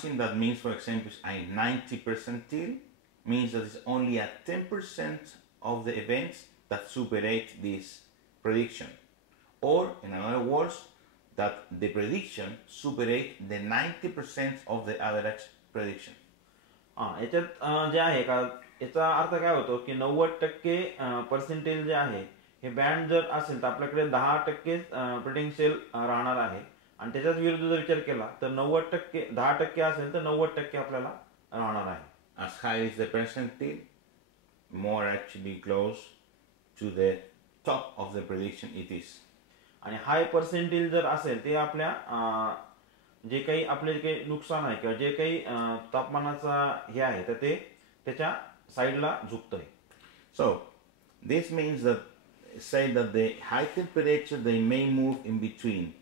something that means, for example, a 90 percentile means that it's only a 10% of the events that superate this prediction. Or, in other words, that the prediction superate the 90% of the average prediction. याच्यात जे आहे का याचा अर्थ काय होतो की 90% पर्सेंटेज जे आहे हे बँड जर असेल तर आपल्याकडे 10% पोटेन्शियल राहणार आहे आणि त्याच्याच विरुद्ध जर विचार केला तर 90% 10% असेल तर 90% आपल्याला राहणार आहे. As high as the percentile, more actually close to the top of the prediction it is. आणि हाय पर्सेंटेज जर असेल ते आपल्या जे काही आपले काही नुकसान आहे किंवा जे काही तापमानाचा हे आहे तर ते त्याच्या साईडला झुकतंय. So this means that say that the high temperature they may move in between,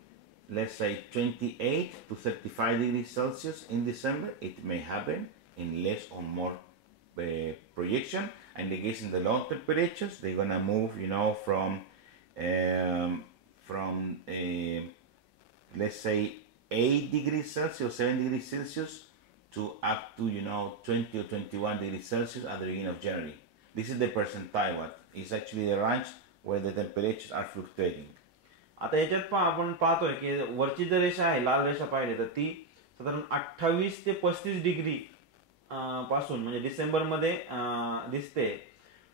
let's say 28 to 35 degrees Celsius in December. It may happen in less or more projection. And the case in the low temperatures, they're gonna move, from let's say 8 degrees Celsius, 7 degrees Celsius to up to 20 or 21 degrees Celsius at the beginning of January. This is the percentile. What is actually the range where the temperatures are fluctuating. आता याच्यात आपण पाहतोय की वरची जर रेषा आहे लाल रेषा पाहिली तर ती साधारण 28 ते 35 डिग्री पासून म्हणजे डिसेंबर मध्ये दिसते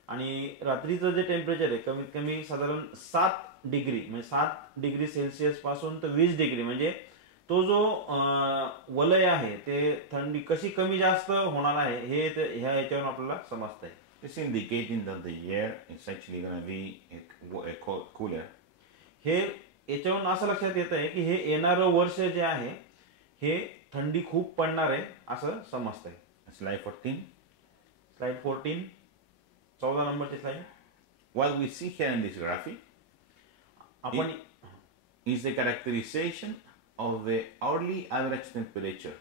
आणि रात्रीचं जे टेम्परेचर आहे कमीत कमी साधारण 7 डिग्री म्हणजे 7 डिग्री सेल्सिअस पासून तर 20 डिग्री म्हणजे तो जो वलय आहे ते थंडी कशी कमी जास्त होणार आहे हे ह्या याच्यावरून आपल्याला समजतंय. It's indicating that the year is actually going to be cooler. हे याच्यावरून असं लक्षात येत आहे की हे येणारं वर्ष जे आहे हे थंडी खूप पडणार आहे असं समजतंय. Slide 14. Slide 14. 14 नंबरची slide. What we see here in this graphic आपण is the characterization of the hourly average temperature.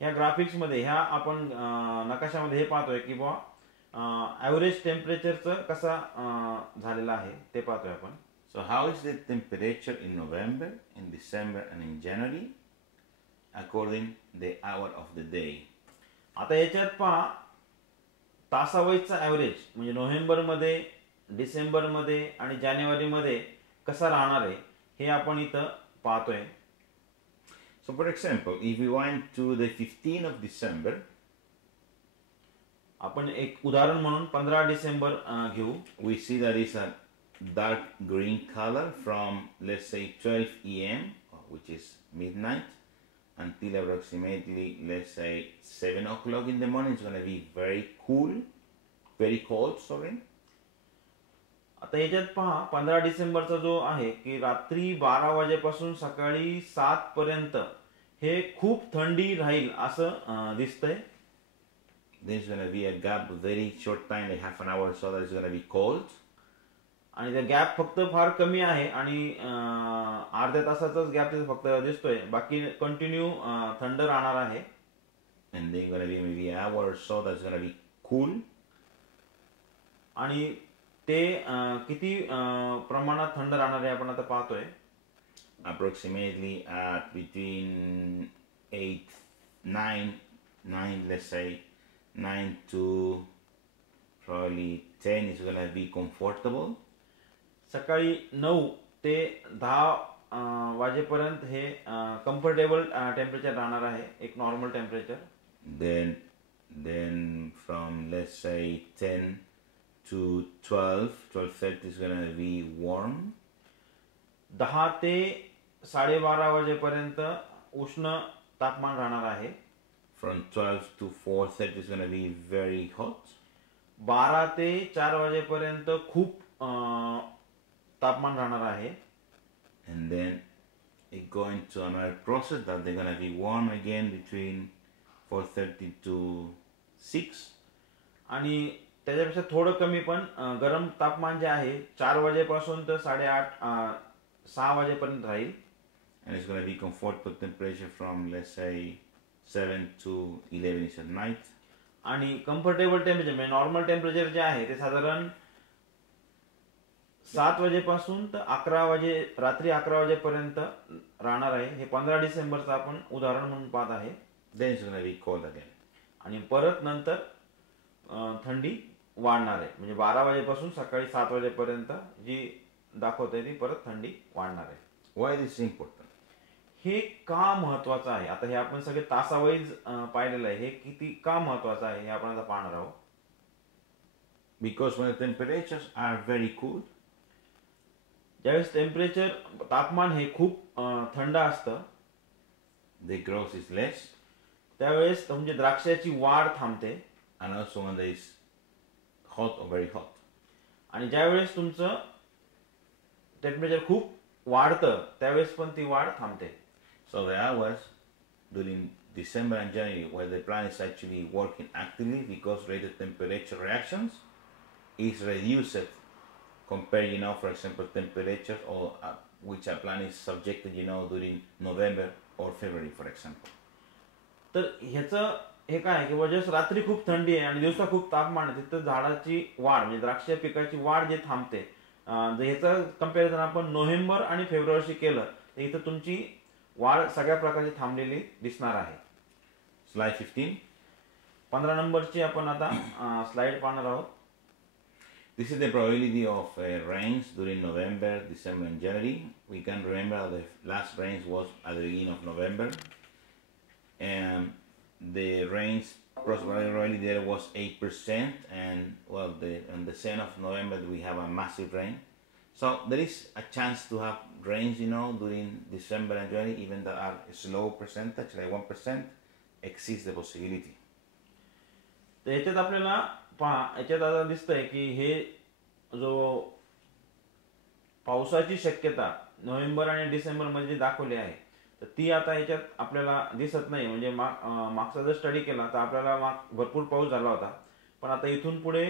ह्या ग्राफिक्स मध्ये ह्या आपण नकाशामध्ये हे पाहतोय की बुवा ऍव्हरेज टेम्परेचरचं कसा झालेला आहे ते पाहतोय आपण. So how is the temperature in November, in December and in January according the hour of the day? आता याच्यात पहा तासावाईजचा ऍव्हरेज म्हणजे नोव्हेंबर मध्ये, डिसेंबर मध्ये आणि जानेवारी मध्ये कसा राहणार आहे हे आपण इथं पाहतोय. So for example, if we went to the 15th of December, आपण एक उदाहरण म्हणून 15 डिसेंबर घेऊ. We see that it's a dark green color from, let's say, 12 a.m., which is midnight, until approximately, let's say, 7 o'clock in the morning. It's going to be very cold, sorry. आता याच्यात पहा 15 डिसेंबरचा जो आहे की रात्री 12 वाजेपासून सकाळी 7 पर्यंत हे खूप थंडी राहील असं दिसतंय. There's going to be a gap, very short time, like half an hour or so, that it's going to be cold. आणि त्या गॅप फक्त फार कमी आहे आणि अर्ध्या तासाचाच गॅप फक्त दिसतोय, बाकी कंटिन्यू थंड राहणार आहे. And then going to be maybe an hour or so that's going to be cool. आणि ते किती प्रमाणात थंड राहणार आहे आपण आता पाहतोय. Approximately at between 9, let's say 9 to probably 10 is going to be comfortable. सकाळी 9 ते 10 वाजेपर्यंत हे कम्फर्टेबल टेम्परेचर राहणार आहे, एक normal temperature. Then from, let's say, 10 to 12:30 is going to be warm. 10 ते 12:30 वाजेपर्यंत उष्ण तापमान राहणार आहे. From 12 to 4:30 is going to be very hot. 12 ते 4 वाजेपर्यंत खूप तापमान राहणार आहे. And then it going to another process that they're going to be warm again between 4:30 to 6. आणि त्याच्यापेक्षा थोडं कमी पण गरम तापमान जे आहे 4 वाजेपासून तर 6 वाजेपर्यंत राहील. And it's going to be comfortable temperature from, let's say, 7 to 11 is at night. आणि कम्फर्टेबल टेम्परेचर म्हणजे नॉर्मल टेम्परेचर जे आहे ते साधारण 7 वाजेपासून तर रात्री 11 वाजेपर्यंत राहणार आहे. हे 15 डिसेंबरचं आपण उदाहरण म्हणून पाहत आहे. Then it's going to be cold again. आणि परत नंतर थंडी वाढणार आहे. म्हणजे 12 वाजेपासून सकाळी 7 वाजेपर्यंत जी दाखवते ती परत थंडी वाढणार आहे. Why this is important? हे का महत्वाचं आहे? आता हे आपण सगळे तासावाईज पाहिलेलं आहे. हे किती का महत्वाचं आहे हे आपण आता पाहणार आहोत. Because when the temperatures are very cool, ज्यावेळेस टेम्परेचर तापमान हे खूप थंड असतं, the growth is less, त्यावेळेस म्हणजे द्राक्षाची वाढ थांबते. and also when there is hot or very hot. आणि ज्यावेळेस तुमचं टेम्परेचर खूप वाढतं त्यावेळेस पण ती वाढ थांबते. So the hours during December and January where the plant is actually working actively because related temperature reactions is reduced compared, for example, temperatures or which a plant is subjected, during November or February, for example. तर ह्याचं हे काय की वजस रात्री खूप थंडी आहे आणि दिवसा खूप तापमान आहे, तिथं झाडाची वाढ म्हणजे द्राक्ष पिकाची वाढ जे थांबते. जर ह्याचं कम्पॅरिझन आपण नोव्हेंबर आणि फेब्रुवारीशी केलं तर इथं तुमची वाढ सगळ्या प्रकारची थांबलेली दिसणार आहे. Slide 15. 15 नंबरची आपण आता स्लाइड पाहणार आहोत. This is the probability of rains during November, December and January. We can remember the last rains was at the beginning of November. And the rains probability there was 8%, and well, on the 7th of November we have a massive rain. So there is a chance to have rains, during December and January, even that are a slow percentage, like 1%, exists the possibility. तर याच्यात आपल्याला पहा, याच्यात आता दिसतंय की हे जो पावसाची शक्यता नोव्हेंबर आणि डिसेंबर मध्ये दाखवली आहे तर ती आता याच्यात आपल्याला दिसत नाही. म्हणजे मागचा जर स्टडी केला तर आपल्याला भरपूर पाऊस झाला होता, पण आता इथून पुढे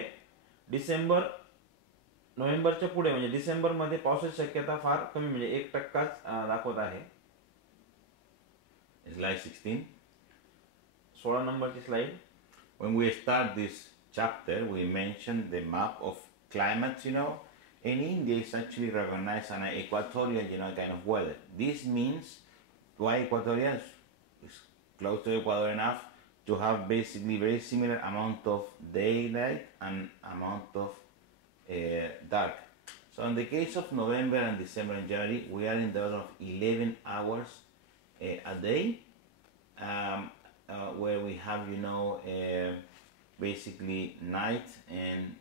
नोव्हेंबरच्या पुढे म्हणजे डिसेंबर मध्ये पावसाची शक्यता फार कमी म्हणजे 1% दाखवत आहे. Slide 16. 16 नंबरची slide. When we start this chapter, we mentioned the map of climates, in India is actually recognized as an equatorial, kind of weather. This means why equatorial is close to Ecuador enough to have basically very similar amount of daylight and amount of dark. So in the case of November and December and January, we are in the order of 11 hours a day, where we have, basically night and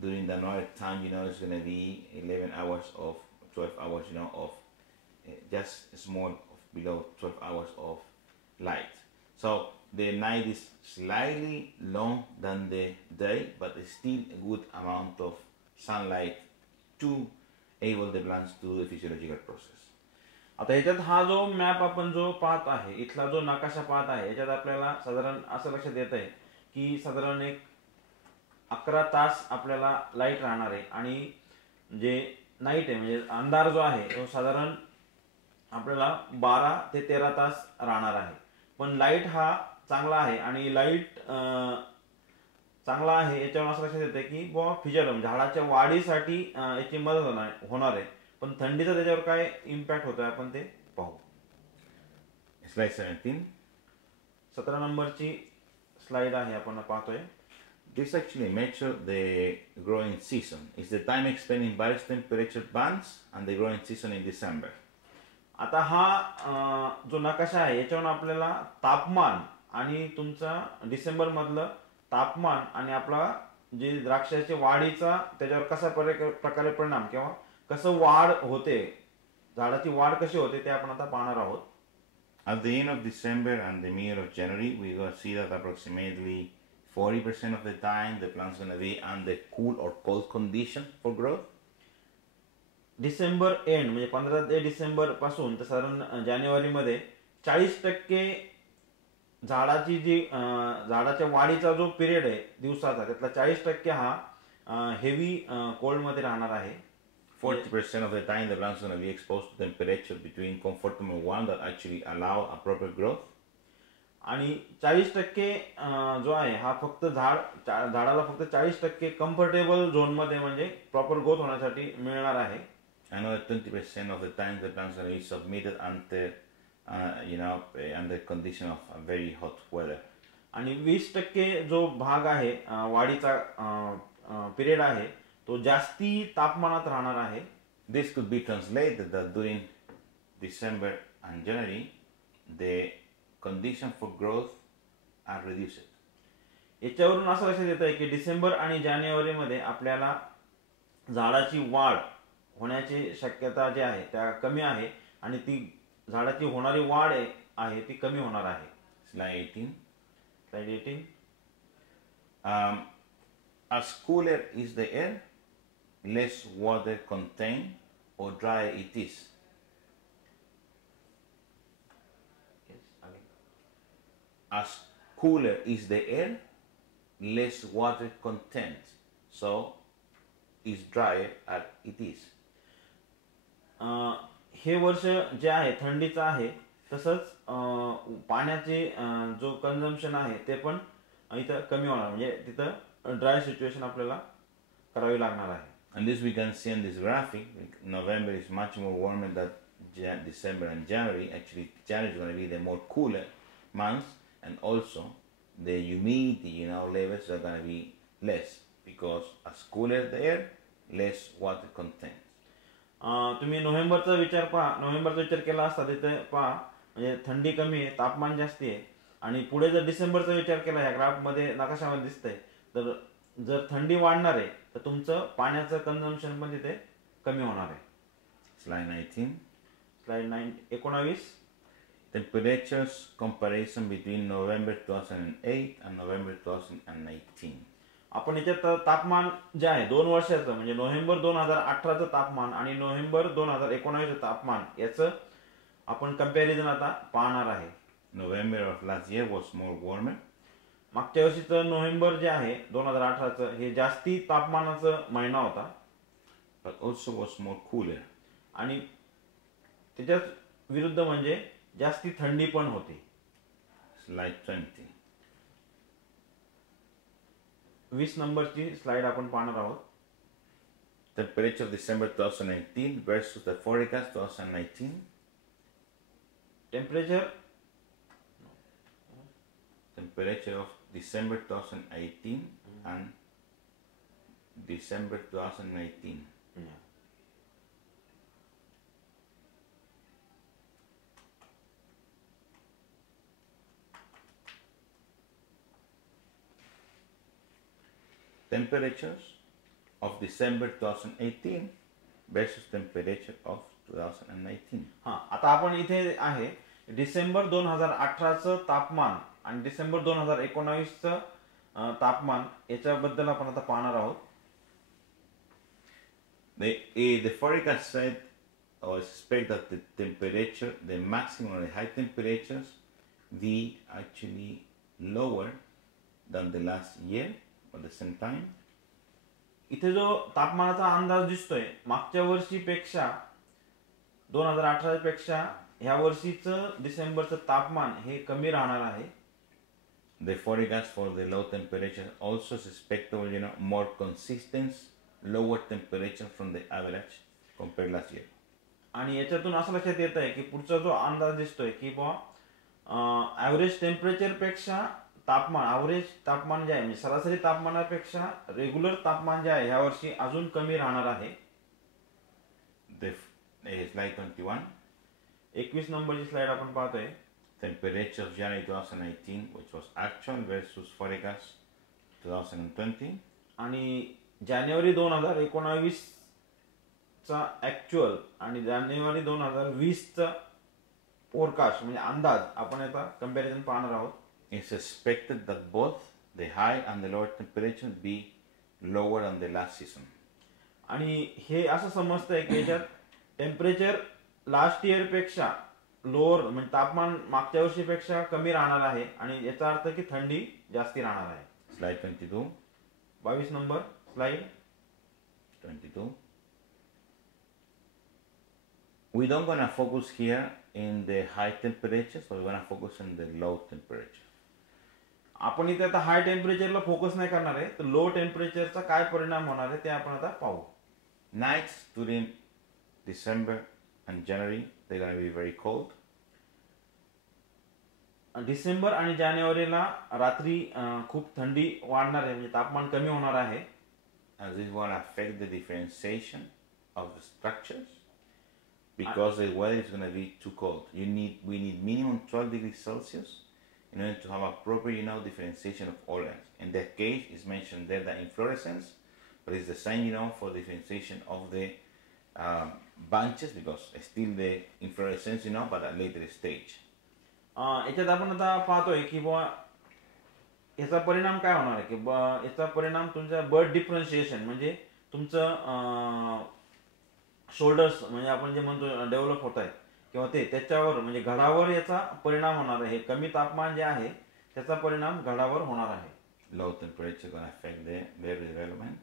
during the night time, it's going to be 11 hours of 12 hours, of just small below 12 hours of light. So the night is slightly long than the day, but it's still a good amount of sunlight to enable the plants to do the physiological process. आता याच्यात हा जो मॅप आपण जो पाहत आहे, इथला जो नकाशा पाहत आहे, याच्यात आपल्याला साधारण असं लक्षात येत आहे की साधारण एक 11 तास आपल्याला लाईट राहणार आहे आणि जे नाईट आहे म्हणजे अंधार जो आहे तो साधारण आपल्याला 12 ते 13 तास राहणार आहे. पण लाईट हा चांगला आहे आणि लाईट चांगला आहे याच्यावर असं लक्षात येतं की बुवा फिजियोलॉजी झाडाच्या वाढीसाठी याची मदत होणार आहे. पण थंडीचा त्याच्यावर काय इम्पॅक्ट होतोय आपण ते पाहू. Slide 17. 17 नंबरची स्लाइड आहे आपण पाहतोय. This actually measures the growing season. It's the time spent in various temperature bands and the growing season in December. आता हा जो नकाशा आहे याच्यावर आपल्याला तापमान आणि तुमचा डिसेंबर मधलं तापमान आणि आपला जे द्राक्षाच्या वाढीचा त्याच्यावर कसा प्रकारे परिणाम किंवा कसं वाढ होते, झाडाची वाढ कशी होते ते आपण आता पाहणार आहोत. At the end of December and the middle of January, we will see that approximately 40% of the time the plant's going to be under cool or cold condition for growth. December and म्हणजे 15 ते डिसेंबर पासून तर साधारण जानेवारी मध्ये 40% झाडाची जी झाडाच्या वाढीचा जो पिरियड आहे दिवसाचा त्यातला 40% हा हेवी कोल्ड मध्ये राहणार आहे. 40% of the time the plant's going to be exposed to temperature between comfortable one that actually allow appropriate growth. आणि 40% जो आहे हा फक्त झाडाला फक्त 40% कम्फर्टेबल झोन मध्ये म्हणजे प्रॉपर ग्रोथ होण्यासाठी मिळणार आहे. Another 20% of the time the plant's going to be submitted under under condition of very hot weather. आणि 20% जो भाग आहे वाढीचा पिरियड आहे तो जास्ती तापमानात राहणार आहे. This could be translated that during December and January the conditions for growth are reduced. याच्यावरून असं लक्षात येत आहे की डिसेंबर आणि जानेवारीमध्ये आपल्याला झाडाची वाढ होण्याची शक्यता जी आहे त्या कमी आहे आणि ती झाडाची होणारी वाढ आहे ती कमी होणार आहे. Slide 18. Slide 18. As cooler is the air, less water contained or drier it is. As cooler is the air, less water content, so is drier as it is. हे वर्ष जे आहे थंडीचं आहे तसंच पाण्याचे जो कन्झम्पशन आहे ते पण इथं कमी होणार म्हणजे तिथं ड्राय सिच्युएशन आपल्याला करावी लागणार आहे. And this we can see on this graphic. November is much more warmer than December and January. Actually, January is going to be the more cooler months, and also the humidity, levels are going to be less because as cooler the air, less water content. तुम्ही नोव्हेंबरचा विचार केला असता तिथे पहा म्हणजे थंडी कमी आहे तापमान जास्ती आहे आणि पुढे जर डिसेंबरचा विचार केला ह्या ग्राफ मध्ये नकाशामध्ये दिसतंय तर जर थंडी वाढणार आहे तर तुमचं पाण्याचं कन्झम्पशन पण तिथे कमी होणार आहे. Slide 19. Slide 19. Temperatures comparison between November 2008 and November 2019. आपण याच्यात तापमान जे आहे 2 वर्षाचं म्हणजे नोव्हेंबर 2018चं तापमान आणि नोव्हेंबर 2019चं तापमान याचं आपण कंपॅरिझन आता पाहणार आहे. November of last year was more warmer. मागच्या वर्षीचं नोव्हेंबर जे आहे 2018चं हे जास्ती तापमानाचं महिना होता. But also was more cooler. आणि त्याच्याच विरुद्ध म्हणजे जास्ती थंडी पण होती. Slide 20. 20 नंबरची स्लाइड आपण पाहणार आहोत. Temperature of December 2018 versus the forecast 2019. Temperature of December 2018 and December 2019. Temperatures of December 2018 versus temperature of 2019. आता आपण इथे आहे डिसेंबर 2018चं तापमान आणि डिसेंबर 2019चं तापमान याच्याबद्दल आपण आता पाहणार आहोत. The forecast said or expect that the temperature, the maximum or the high temperatures be actually lower than the last year at the same time. इथे जो तापमानाचा अंदाज दिसतोय मागच्या वर्षीपेक्षा 2018 पेक्षा ह्या वर्षीचं डिसेंबरचं तापमान हे कमी राहणार आहे. The forecast for the low temperature also is expected, more consistent, lower temperature from the average compared last year. आणि याच्यातून असं लक्षात येत आहे की पुढचा जो अंदाज दिसतोय की ॲव्हरेज टेम्परेचर पेक्षा ॲव्हरेज तापमान जे आहे म्हणजे सरासरी तापमानापेक्षा रेग्युलर तापमान जे आहे ह्या वर्षी अजून कमी राहणार आहे. Slide 21. 21 नंबरची स्लाइड आपण पाहतोय. Temperature of January 2018 which was actual versus forecast 2020. आणि जानेवारी 2019 चा ऍक्च्युअल आणि जानेवारी 2020 चा फोरकास्ट म्हणजे अंदाज आपण आता कंपॅरिझन पाहणार आहोत. It's expected that both the high and the lower temperature be lower than the last season. आणि हे असं समजतंय की याच्यात टेम्परेचर लास्ट इयर पेक्षा लोअर म्हणजे तापमान मागच्या वर्षीपेक्षा कमी राहणार आहे आणि याचा अर्थ की थंडी जास्ती राहणार आहे. Slide 22. 22 number slide 22. We don't gonna focus here in the high temperatures, but we're gonna focus on the low temperature. आपण इथे आता हाय टेम्परेचरला फोकस नाही करणार आहे तर लो टेम्परेचरचा काय परिणाम होणार आहे ते आपण आता पाहू. Nights during December and January they're gonna be very cold. December आणि जानेवारीला रात्री खूप थंडी वाढणार आहे, म्हणजे तापमान कमी होणार आहे. And this will affect the differentiation of the structures because the weather is going to be too cold. We need minimum 12 degrees Celsius in order to have a proper, differentiation of organs. In that case, it's mentioned there the inflorescence, but it's the same, for differentiation of the bunches because still the inflorescence, but at a later stage. याच्यात आपण आता पाहतोय की बुवा याचा परिणाम काय होणार आहे की याचा परिणाम तुमच्या बर्ड डिफरन्शिएशन म्हणजे तुमचं शोल्डर्स म्हणजे आपण जे म्हणतो डेव्हलप होत आहेत किंवा त्याच्यावर म्हणजे घडावर याचा परिणाम होणार आहे. कमी तापमान जे आहे त्याचा परिणाम घडावर होणार आहे. Low temperature going to affect the berry development.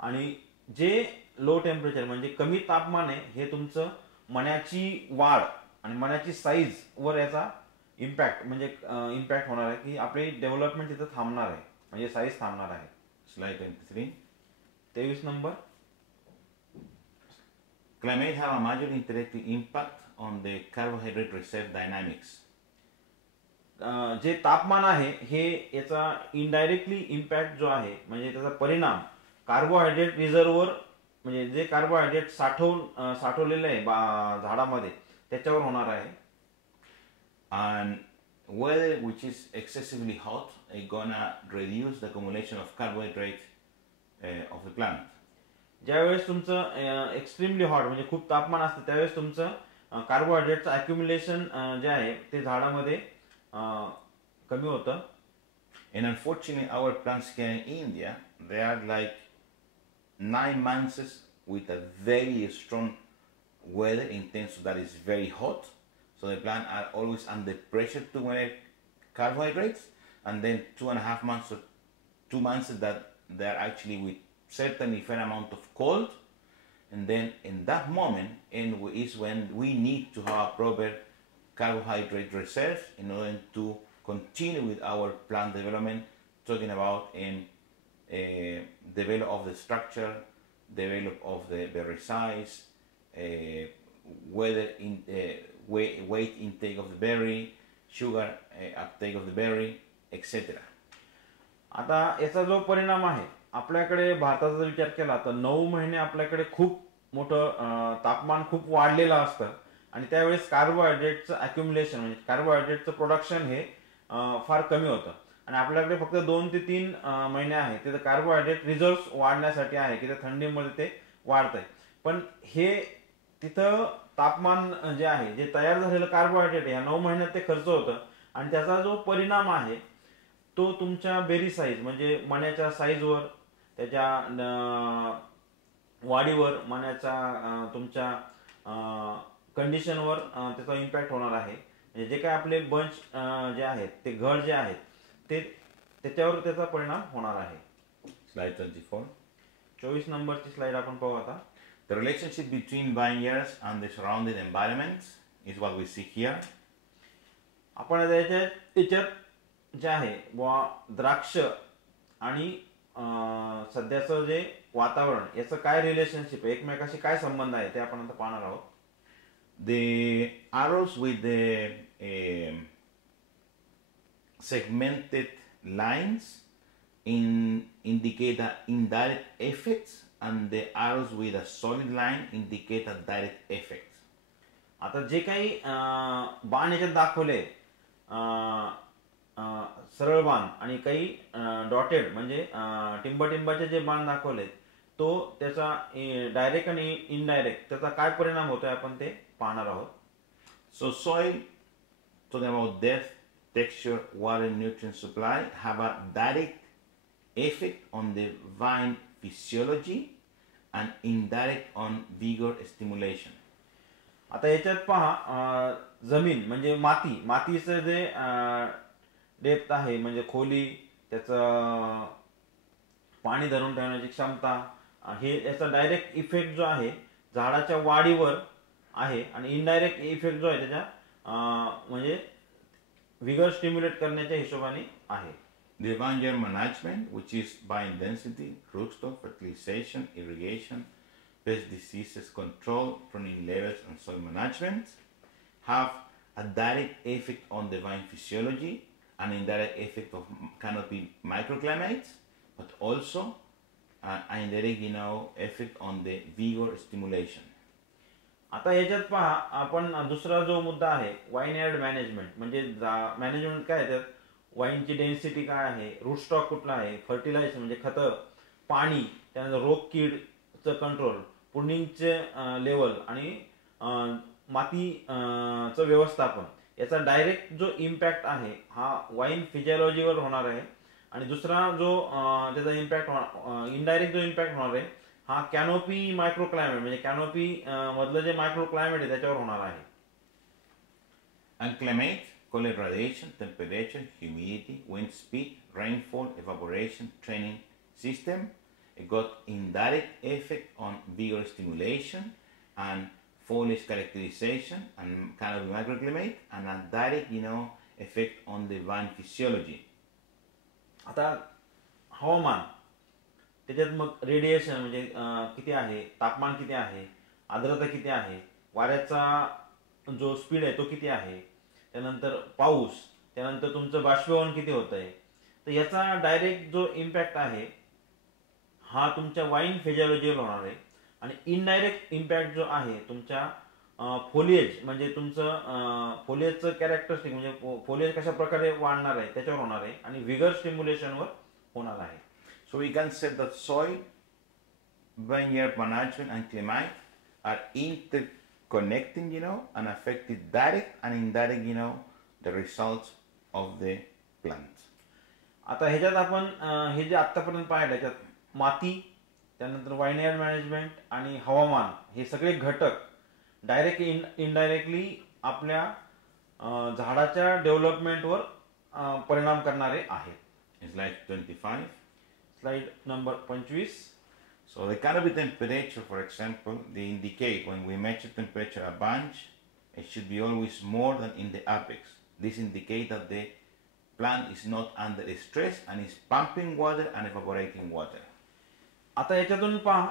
आणि जे लो टेम्परेचर म्हणजे कमी तापमान आहे हे तुमचं मण्याची वाढ आणि मण्याची साईज वर याचा इम्पॅक्ट म्हणजे इम्पॅक्ट होणार आहे की आपली डेव्हलपमेंट तिथं थांबणार आहे म्हणजे साईज थांबणार आहे. Slide 23. 23 number. Climate have a major interactive impact on the carbohydrate reserve dynamics. जे तापमान आहे हे याचा इनडायरेक्टली इम्पॅक्ट जो आहे म्हणजे त्याचा परिणाम कार्बोहायड्रेट रिझर्ववर म्हणजे जे कार्बोहायड्रेट साठवलेले आहे झाडामध्ये त्याच्यावर होणार आहे. And weather which is excessively hot is gonna reduce the accumulation of carbohydrate of the plant. ज्यावेळेस तुमचं एक्स्ट्रीमली हॉट म्हणजे खूप तापमान असतं त्यावेळेस तुमचं कार्बोहायड्रेटचं अक्युम्युलेशन जे आहे ते झाडामध्ये कमी होतं. And unfortunately our plants here in India they are like 9 months with a very strong weather intense that is very hot. So the plants are always under pressure to generate carbohydrates, and then 2.5 months or 2 months that they are actually with certainly fair amount of cold, and then in that moment is when we need to have a proper carbohydrate reserve in order to continue with our plant development, talking about in develop of the structure, develop of the berry size, whether in weight intake of the berry, sugar uptake of the berry, etc. आता याचा जो परिणाम आहे आपल्याकडे भारताचा जर विचार केला तर 9 महिने आपल्याकडे खूप मोठं तापमान खूप वाढलेलं असतं आणि त्यावेळेस कार्बोहायड्रेटचं अक्युम्युलेशन म्हणजे कार्बोहायड्रेटचं प्रोडक्शन हे फार कमी होतं आणि आपल्याकडे फक्त 2 ते 3 महिने आहे तिथे कार्बोहायड्रेट रिझर्व्ह वाढण्यासाठी आहे की ते थंडीमध्ये ते वाढत आहे. पण हे तिथं तापमान जे आहे जे तयार झालेलं कार्बोहायड्रेट या 9 महिन्यात ते खर्च होतं आणि त्याचा जो परिणाम आहे तो तुमच्या बेरी साईज म्हणजे मण्याच्या साईजवर त्याच्या वाढीवर मण्याच्या तुमच्या कंडिशनवर त्याचा इम्पॅक्ट होणार आहे. म्हणजे जे काय आपले बंच जे आहेत ते घड जे आहेत ते त्याच्यावर त्याचा परिणाम होणार आहे. Slide 24. 24 नंबरची स्लाइड आपण पाहू आता. The relationship between vineyards and the surrounding environment is what we see here. आपण याच्यात जे आहे द्राक्ष आणि सध्याचं जे वातावरण याचं काय रिलेशनशिप आहे एकमेकाशी काय संबंध आहे ते आपण आता पाहणार आहोत. The arrows with the segmented lines indicate the indirect effects, and the arrows with a solid line indicate a direct effect. आता जे काही बाण याच्यात दाखवले सरळ बाण आणि काही डॉटेड म्हणजे टिंबाचे जे बाण दाखवले तो त्याचा डायरेक्ट आणि इनडायरेक्ट त्याचा काय परिणाम होतोय आपण ते पाहणार आहोत. So soil, talking about depth, texture, water, nutrient supply, have a direct effect on the vine physiology and indirect on vigor stimulation. आता याच्यात पहा जमीन म्हणजे मातीचं जे डेप्थ आहे म्हणजे खोली त्याचं पाणी धरून ठेवण्याची क्षमता हे याचा डायरेक्ट इफेक्ट जो आहे झाडाच्या वाढीवर आहे आणि इनडायरेक्ट इफेक्ट जो आहे त्याच्या म्हणजे विगर स्टिम्युलेट करण्याच्या हिशोबाने आहे. The vineyard management, which is vine density, rootstock, fertilization, irrigation, pest diseases control, pruning levels, and soil management, have a direct effect on the vine physiology, an indirect effect of canopy microclimates, but also an indirect, effect on the vigor stimulation. आता याच्यात पहा, आपण दुसरा जो मुद्दा आहे wine yard management, म्हणजे मॅनेजमेंट काय त्यात वाईनची डेन्सिटी काय आहे, रूट स्टॉक कुठला आहे, फर्टिलायझर म्हणजे खतं, पाणी, त्यानंतर रोग कीडचं कंट्रोल, पुर्निंगचे लेवल आणि मातीचं व्यवस्थापन, याचा डायरेक्ट जो इम्पॅक्ट आहे हा वाईन फिजिओलॉजीवर होणार आहे. आणि दुसरा जो त्याचा इम्पॅक्ट इनडायरेक्ट जो इम्पॅक्ट होणार आहे हा कॅनोपी मायक्रोक्लायमेट, म्हणजे कॅनोपी मधलं जे मायक्रोक्लायमेट आहे त्याच्यावर होणार आहे. And climate, call radiation, temperature, humidity, wind speed, rainfall, evaporation, training system. It got indirect effect on vigor stimulation and foliage characterization and canopy microclimate, and a direct, effect on the vine physiology. आता हवामान, त्याच्यात मग रेडिएशन म्हणजे किती आहे, तापमान किती आहे, आर्द्रता किती आहे, वाऱ्याचा जो स्पीड आहे तो किती आहे, त्यानंतर पाऊस, त्यानंतर तुमचं बाष्पीभवन किती होत आहे. तर याचा डायरेक्ट जो इम्पॅक्ट आहे हा तुमच्या वाईन फिजिओलॉजीवर होणार आहे. आणि इनडायरेक्ट इम्पॅक्ट जो आहे तुमच्या फोलिएज, म्हणजे तुमचं फोलिएजचं कॅरेक्टरिस्टिक, म्हणजे फोलिएज कशा प्रकारे वाढणार आहे त्याच्यावर होणार आहे, आणि विगर स्टिम्युलेशनवर होणार आहे. So we can say that soil, vineyard management and climate are interconnecting, and affected direct and indirect, the results of the plant. आता ह्याच्यात आपण हे जे आतापर्यंत पाहिलं त्याच्यात माती, त्यानंतर वाईनयार्ड मॅनेजमेंट आणि हवामान हे सगळे घटक डायरेक्ट इनडायरेक्टली आपल्या झाडाच्या डेव्हलपमेंटवर परिणाम करणारे आहेत. Slide 25. Slide number 25. So the canopy temperature, for example, they indicate when we measure temperature a bunch, it should be always more than in the apex. This indicates that the plant is not under stress and is pumping water and evaporating water. आता याच्यातून पहा,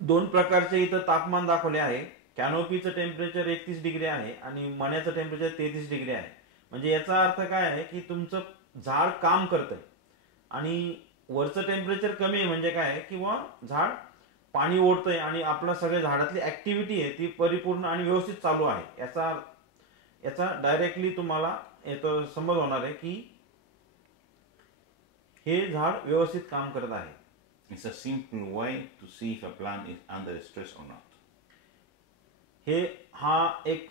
दोन प्रकारचे इथं तापमान दाखवले आहे. कॅनोपीचं टेम्परेचर 31 डिग्री आहे आणि मण्याचं टेम्परेचर 33 डिग्री आहे. म्हणजे याचा अर्थ काय आहे की तुमचं झाड काम करतंय आणि वरचं टेम्परेचर कमी आहे, म्हणजे काय किंवा झाड पाणी ओढतंय आणि आपला सगळ्या झाडातली ऍक्टिव्हिटी आहे ती परिपूर्ण आणि व्यवस्थित चालू आहे. याचा डायरेक्टली तुम्हाला याचा समज होणार आहे की हे झाड व्यवस्थित काम करत आहे. It's a simple way to see if a plant is under stress or not. हा एक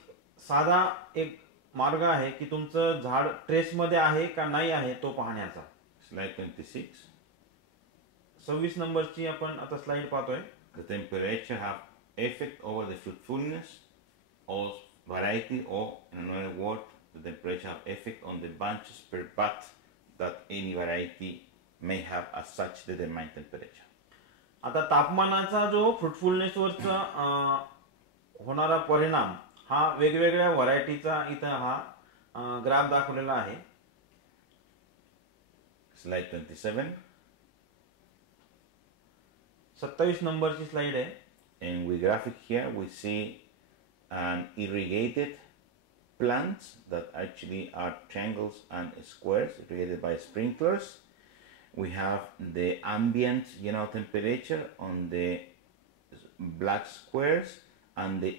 साधा एक मार्ग आहे की तुमचं झाड ट्रेस मध्ये आहे का नाही आहे तो पाहण्याचा. Slide 26. 26 नंबरची आपण आता स्लाइड पाहतोय. The temperature have effect over the fruitfulness or variety, or in another word, the temperature have effect on the bunches per bud that any variety may have as such determined temperature. आता तापमानाचा जो फ्रुटफुलनेस वरचा होणारा परिणाम हा वेगवेगळ्या व्हरायटीचा इथं हा ग्राफ दाखवलेला आहे. Slide 27. 27 नंबरची स्लाइड आहे. And we graphic here we see an irrigated plants that actually are triangles and squares irrigated by sprinklers. We have the ambient temperature on the black squares and the